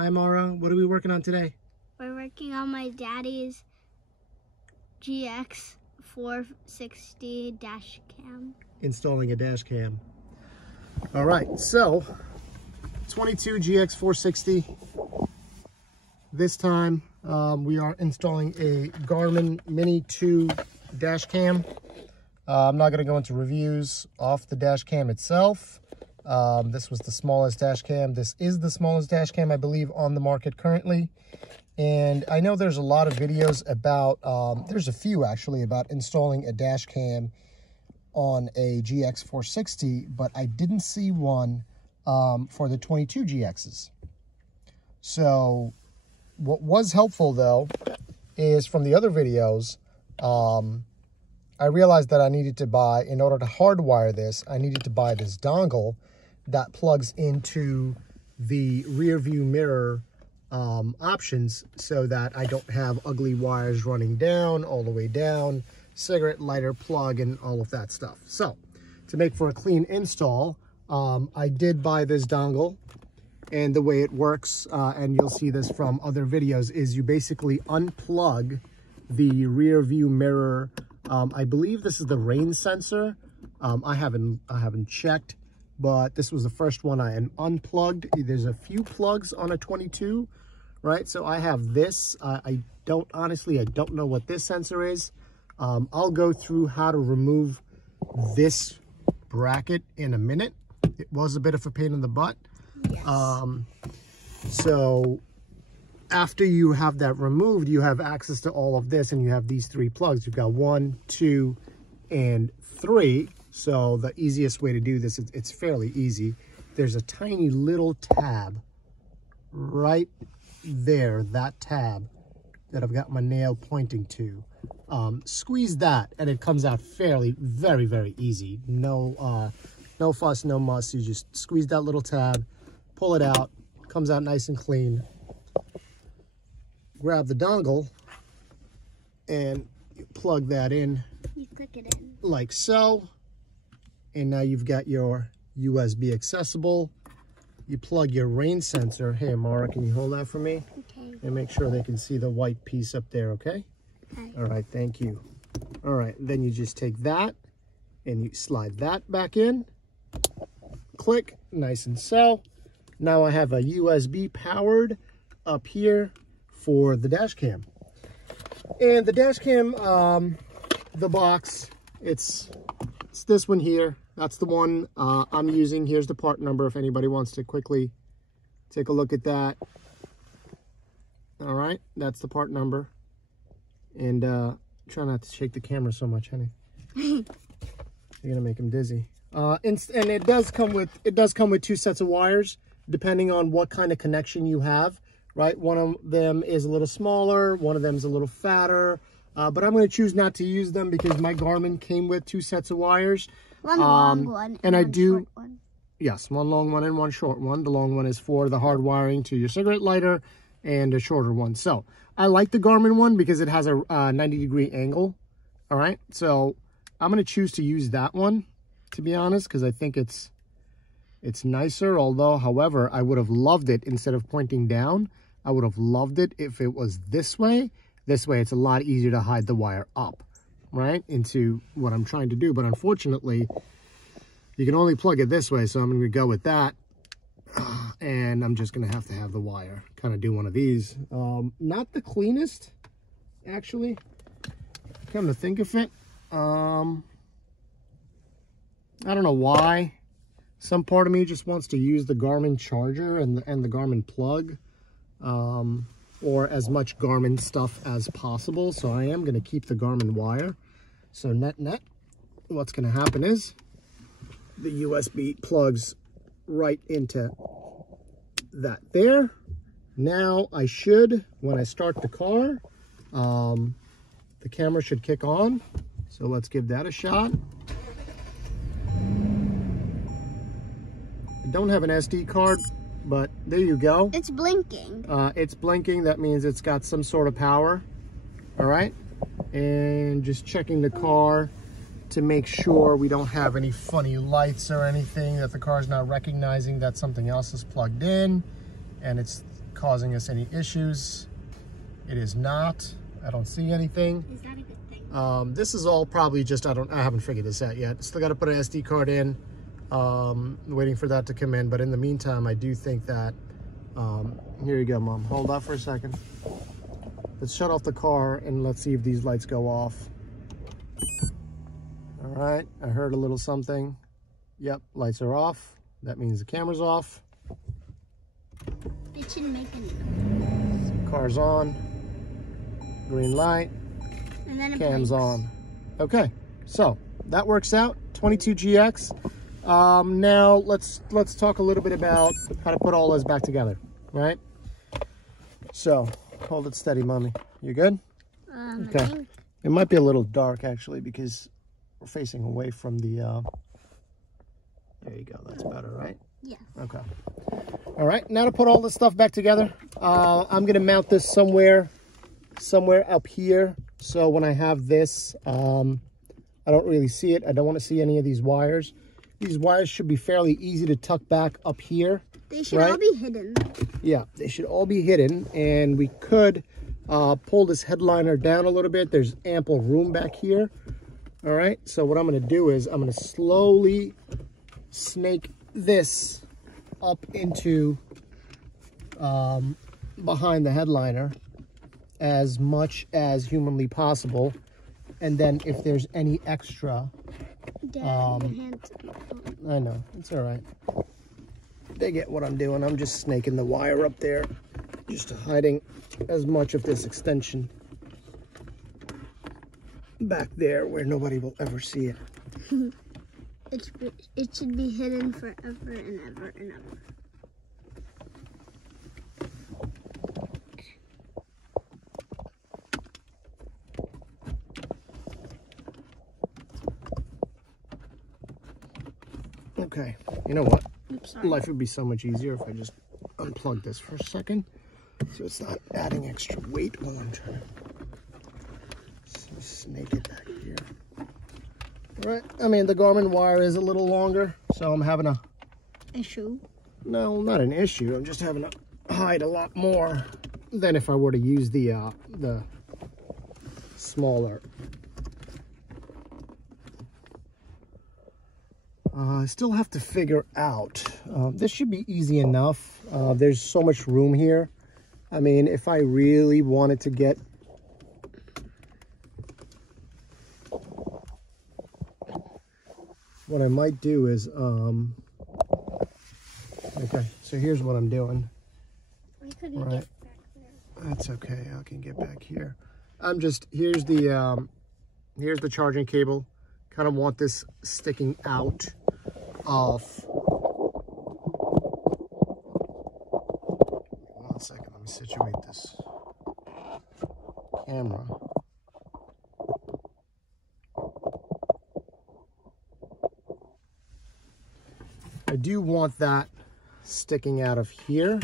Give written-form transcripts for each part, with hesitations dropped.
Hi Mara, what are we working on today? We're working on my daddy's GX460 dash cam. Installing a dash cam. All right, so 22 GX460. This time we are installing a Garmin Mini 2 dash cam. I'm not going to go into reviews off the dash cam itself. This was the smallest dash cam. This is the smallest dash cam, I believe, on the market currently. And I know there's a lot of videos about, there's a few actually, about installing a dash cam on a GX460, but I didn't see one for the 22 GXs. So what was helpful though is from the other videos, I realized that I needed to buy, in order to hardwire this, I needed to buy this dongle that plugs into the rear view mirror options so that I don't have ugly wires running down, all the way down, cigarette lighter plug and all of that stuff. So to make for a clean install, I did buy this dongle, and the way it works, and you'll see this from other videos, is you basically unplug the rear view mirror. I believe this is the rain sensor. I haven't checked, but this was the first one I unplugged. There's a few plugs on a 22, right? So I have this. I don't know what this sensor is. I'll go through how to remove this bracket in a minute. It was a bit of a pain in the butt. Yes. So after you have that removed, you have access to all of this, and you have these three plugs. You've got 1, 2, and 3. So the easiest way to do this, it's fairly easy. There's a tiny little tab right there, that tab that I've got my nail pointing to. Squeeze that, and it comes out very, very easy. No fuss, no muss. You just squeeze that little tab, pull it out, comes out nice and clean. Grab the dongle and you plug that in. You click it in. Like so. And now you've got your USB accessible. You plug your rain sensor. Hey, Mara, can you hold that for me? Okay. And make sure they can see the white piece up there, okay? Okay. All right, thank you. All right, then you just take that and you slide that back in. Click, nice and so. Now I have a USB powered up here for the dash cam. And the dash cam, the box, it's this one here. That's the one I'm using. Here's the part number if anybody wants to quickly take a look at that. All right, that's the part number. And try not to shake the camera so much, honey. You're gonna make him dizzy. And it does come with 2 sets of wires, depending on what kind of connection you have. Right, one of them is a little smaller, one of them is a little fatter, but I'm going to choose not to use them because my Garmin came with 2 sets of wires. One long one and one short one. Yes, one long one and one short one. The long one is for the hard wiring to your cigarette lighter, and a shorter one. So I like the Garmin one because it has a 90-degree angle. All right, so I'm going to choose to use that one, to be honest, because I think it's nicer. Although, however, I would have loved it instead of pointing down. I would have loved it if it was this way. This way, it's a lot easier to hide the wire up, right, into what I'm trying to do. But unfortunately, you can only plug it this way, so I'm going to go with that. And I'm just going to have the wire. Kind of do one of these. Not the cleanest, actually. Come to think of it. I don't know why. Some part of me just wants to use the Garmin charger and the Garmin plug, or as much Garmin stuff as possible. So I am going to keep the Garmin wire. So net, what's going to happen is the USB plugs right into that there. Now I should, when I start the car, the camera should kick on. So let's give that a shot. I don't have an SD card, but there you go. It's blinking. It's blinking. That means it's got some sort of power. All right. And just checking the car to make sure we don't have any funny lights or anything, that the car's not recognizing that something else is plugged in. And it's causing us any issues. It is not. I don't see anything. Is that a good thing? This is all probably just, I haven't figured this out yet. Still got to put an SD card in, waiting for that to come in. But in the meantime, I do think that, here you go, Mom. Hold off for a second. Let's shut off the car and let's see if these lights go off. All right, I heard a little something. Yep, lights are off. That means the camera's off. It should make a noise. Car's on. Green light. And then it Cam's blinks. on. Okay, so that works out. 22 GX. Now let's talk a little bit about how to put all this back together, right? So hold it steady, Mommy. You good? Okay. It might be a little dark actually because we're facing away from the. There you go. That's better, right? Yeah. Okay. All right. Now to put all this stuff back together, I'm gonna mount this somewhere up here. So when I have this, I don't really see it. I don't want to see any of these wires. These wires should be fairly easy to tuck back up here. They should all be hidden. Yeah, they should all be hidden. And we could pull this headliner down a little bit. There's ample room back here. All right, so what I'm going to do is I'm going to slowly snake this up into behind the headliner as much as humanly possible. And then if there's any extra, Dad, your hands. I know, it's all right. They get what I'm doing. I'm just snaking the wire up there, just hiding as much of this extension back there where nobody will ever see it. It should be hidden forever and ever and ever. Okay, you know what? Oops, sorry. Life would be so much easier if I just unplug this for a second, so it's not adding extra weight while I'm trying to snake it back here. All right, I mean, the Garmin wire is a little longer, so I'm having a... Issue? No, not an issue. I'm just having to hide a lot more than if I were to use the smaller. I still have to figure out. This should be easy enough. There's so much room here. I mean, if I really wanted to get... What I might do is... Okay, so here's what I'm doing. We couldn't Right. get back there. That's okay. I can get back here. I'm just... Here's the charging cable. Kind of want this sticking out of... One second, let me situate this camera. I do want that sticking out of here.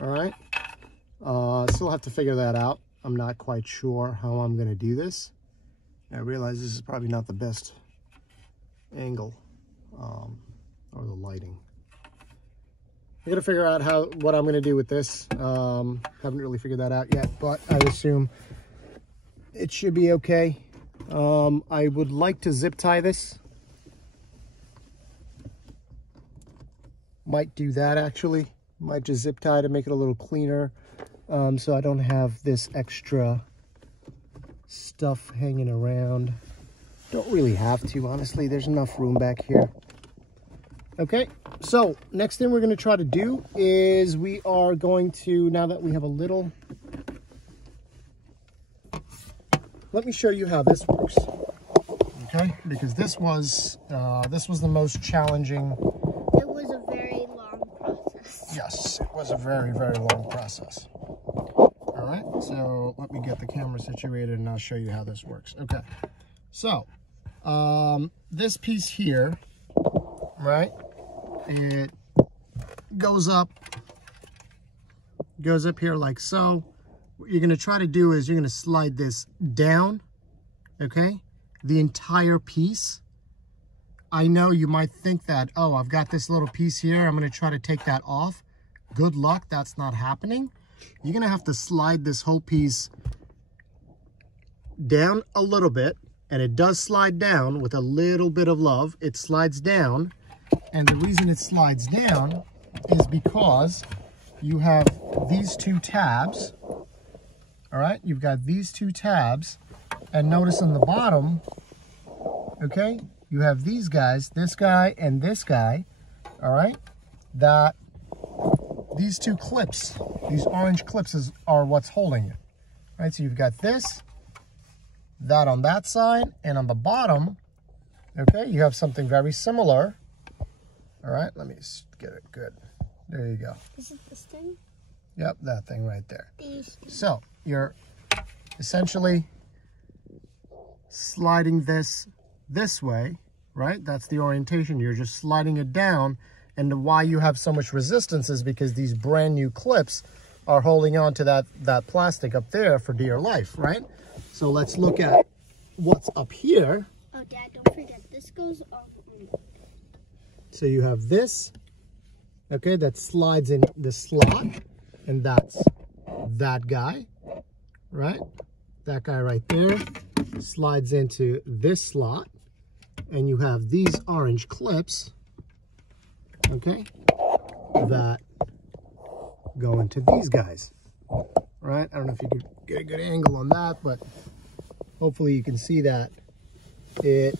All right. Still have to figure that out. I'm not quite sure how I'm going to do this. I realize this is probably not the best angle or the lighting. I'm gonna figure out what I'm gonna do with this. Haven't really figured that out yet, but I assume it should be okay. I would like to zip tie this. Might do that actually. Might just zip tie to make it a little cleaner, so I don't have this extra stuff hanging around. Don't really have to, honestly. There's enough room back here. Okay, so next thing we're going to try to do is we are going to, now that we have a little, let me show you how this works. Okay, because this was the most challenging. It was a very long process. Yes, it was a very, very long process. All right, so let me get the camera situated and I'll show you how this works. Okay, so this piece here, right, it goes up here like so. What you're going to try to do is you're going to slide this down, okay, the entire piece. I know you might think that, oh, I've got this little piece here, I'm going to try to take that off. good luck, that's not happening. You're gonna have to slide this whole piece down a little bit, and it does slide down with a little bit of love. It slides down, and the reason it slides down is because you have these two tabs. All right, you've got these two tabs, and notice on the bottom, okay, you have these guys, this guy and this guy, all right, that these two clips, these orange clips are what's holding it, right? So you've got this, that on that side, and on the bottom, okay, you have something very similar. All right, let me get it good. There you go. Is it this thing? Yep, that thing right there. These things. So you're essentially sliding this way, right? That's the orientation. You're just sliding it down. And why you have so much resistance is because these brand new clips are holding on to that plastic up there for dear life, right? So let's look at what's up here. Oh, Dad, don't forget, this goes off. So you have this, okay, that slides in the slot, and that's that guy, right? That guy right there slides into this slot, and you have these orange clips, okay, that go into these guys, right? I don't know if you can get a good angle on that, but hopefully you can see that it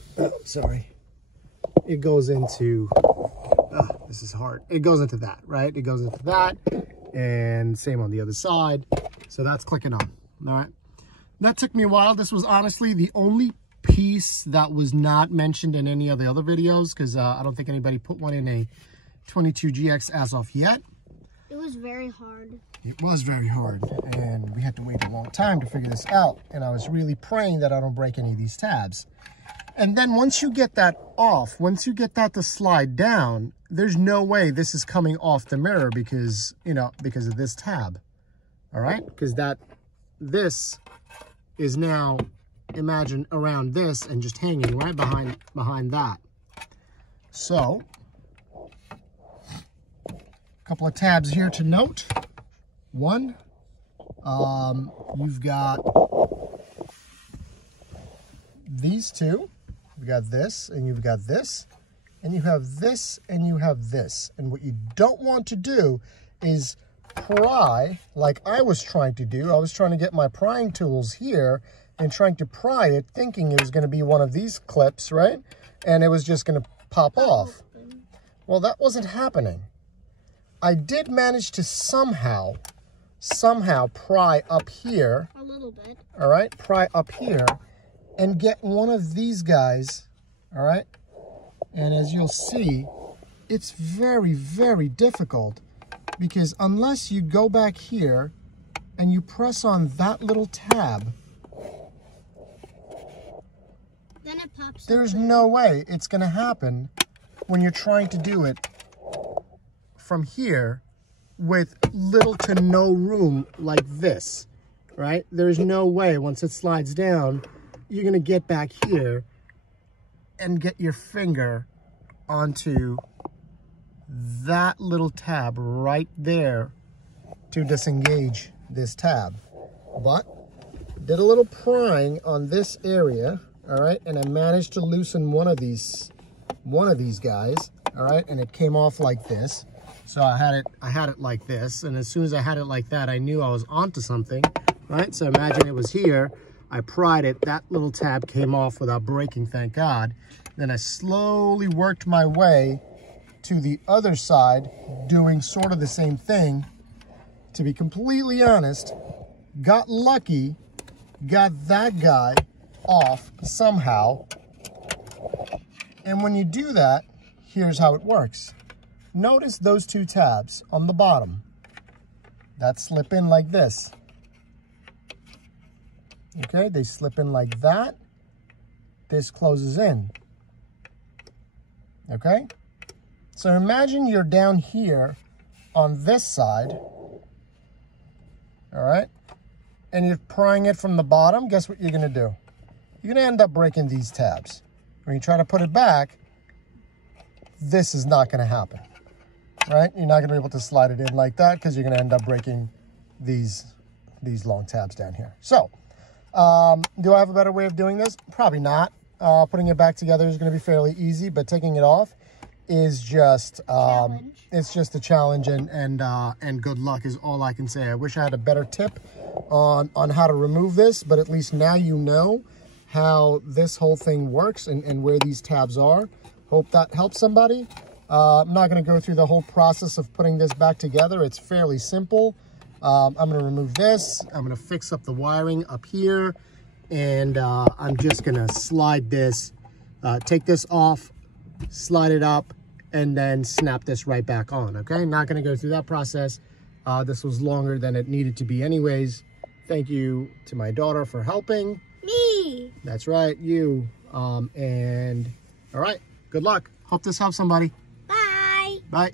goes into, this is hard. It goes into that, right? It goes into that, and same on the other side. So that's clicking on, all right? That took me a while. This was honestly the only piece that was not mentioned in any of the other videos, because I don't think anybody put one in a 22 GX as of yet. It was very hard. It was very hard, and we had to wait a long time to figure this out, and I was really praying that I don't break any of these tabs. And then once you get that off, once you get that to slide down, there's no way this is coming off the mirror because, you know, because of this tab, all right? Because this is now, imagine, around this and just hanging right behind that. So, a couple of tabs here to note. One, you've got these two. You've got this, and you've got this, and you have this, and you have this. And what you don't want to do is pry like I was trying to do. I was trying to get my prying tools here and trying to pry it, thinking it was going to be one of these clips, right? And it was just going to pop off. Well, that wasn't happening. I did manage to somehow pry up here. A little bit. All right, pry up here and get one of these guys, all right? And as you'll see, it's very, very difficult because unless you go back here and you press on that little tab, then it pops. There's no way it's gonna happen when you're trying to do it from here with little to no room like this, right? There's no way once it slides down, you're gonna get back here and get your finger onto that little tab right there to disengage this tab. But did a little prying on this area, all right, and I managed to loosen one of these guys, all right, and it came off like this. So I had it like this, and as soon as I had it like that, I knew I was onto something, right? So imagine it was here. I pried it, that little tab came off without breaking, thank God. Then I slowly worked my way to the other side, doing sort of the same thing. To be completely honest, got lucky, got that guy off somehow. And when you do that, here's how it works. Notice those two tabs on the bottom that slip in like this. Okay, they slip in like that. This closes in. Okay? So imagine you're down here on this side. All right? And you're prying it from the bottom. Guess what you're going to do? You're going to end up breaking these tabs. When you try to put it back, this is not going to happen. right? You're not gonna be able to slide it in like that because you're gonna end up breaking these long tabs down here. So, do I have a better way of doing this? Probably not. Putting it back together is gonna be fairly easy, but taking it off is just, it's just a challenge, and good luck is all I can say. I wish I had a better tip on how to remove this, but at least now you know how this whole thing works and where these tabs are. Hope that helps somebody. I'm not going to go through the whole process of putting this back together. It's fairly simple. I'm going to remove this. I'm going to fix up the wiring up here, and I'm just going to slide this, take this off, slide it up, and then snap this right back on. Okay, not going to go through that process. This was longer than it needed to be anyways. Thank you to my daughter for helping. Me. That's right, you. And all right, good luck. Hope this helps somebody. Bye. Bye.